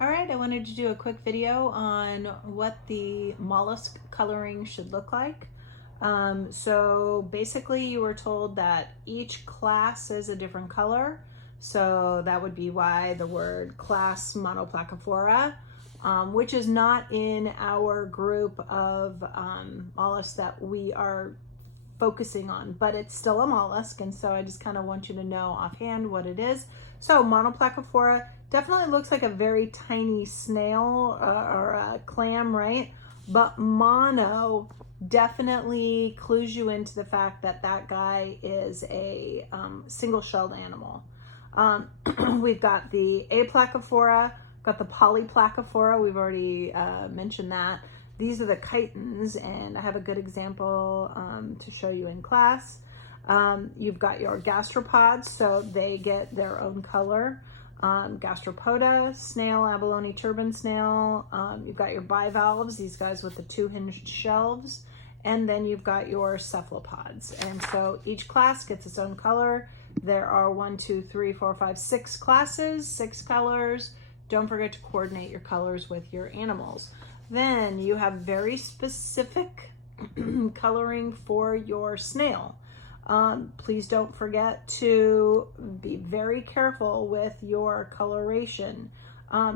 All right, I wanted to do a quick video on what the mollusk coloring should look like. So basically you were told that each class is a different color. So that would be why the word class Monoplacophora, which is not in our group of mollusks that we are focusing on, but it's still a mollusk, and so I just kind of want you to know offhand what it is. So Monoplacophora definitely looks like a very tiny snail or a clam, right? But mono definitely clues you into the fact that that guy is a single-shelled animal. We've got the Aplacophora, got the Polyplacophora, we've already mentioned that. These are the chitons, and I have a good example to show you in class. You've got your gastropods, so they get their own color. Gastropoda, snail, abalone turban snail. You've got your bivalves, these guys with the two-hinged shelves. And then you've got your cephalopods. And so each class gets its own color. There are 6 classes, 6 colors. Don't forget to coordinate your colors with your animals. Then you have very specific coloring for your snail. Please don't forget to be very careful with your coloration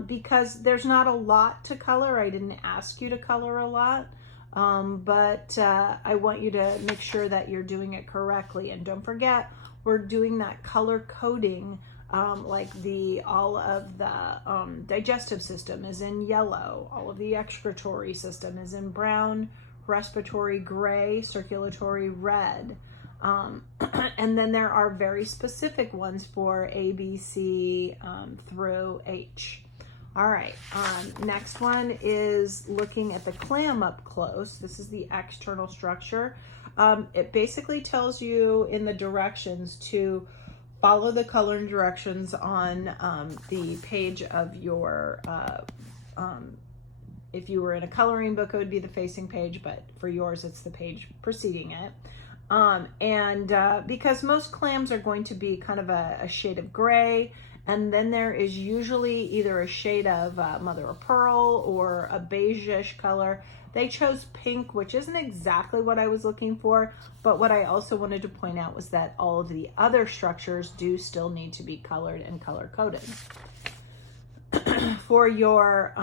because there's not a lot to color. I didn't ask you to color a lot, but I want you to make sure that you're doing it correctly. And don't forget, we're doing that color coding. Like all of the digestive system is in yellow, all of the excretory system is in brown, respiratory gray, circulatory red. And then there are very specific ones for A, B, C through H. All right, next one is looking at the clam up close. This is the external structure. It basically tells you in the directions to follow the coloring directions on the page of your, if you were in a coloring book, it would be the facing page, but for yours, it's the page preceding it. Because most clams are going to be kind of a shade of gray, and then there is usually either a shade of mother of pearl or a beige-ish color. They chose pink, which isn't exactly what I was looking for, but what I also wanted to point out was that all of the other structures do still need to be colored and color-coded. For your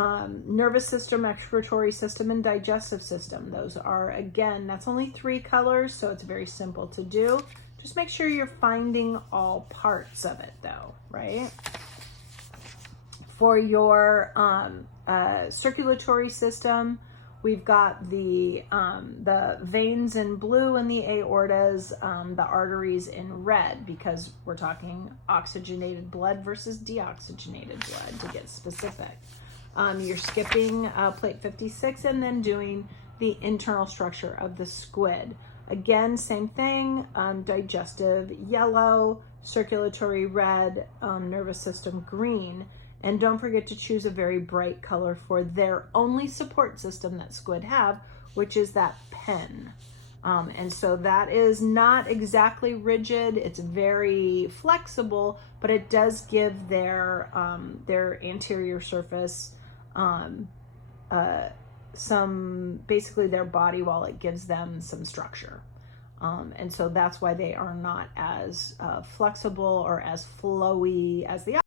nervous system, excretory system, and digestive system, those are, again, that's only 3 colors, so it's very simple to do. Just make sure you're finding all parts of it, though, right? For your circulatory system, we've got the veins in blue and the aortas, the arteries in red, because we're talking oxygenated blood versus deoxygenated blood to get specific. You're skipping plate 56 and then doing the internal structure of the squid. Again, same thing, digestive yellow, circulatory red, nervous system green. And don't forget to choose a very bright color for their only support system that squid have, which is that pen. And so that is not exactly rigid. It's very flexible, but it does give their anterior surface basically their body wall, it gives them some structure. And so that's why they are not as flexible or as flowy as the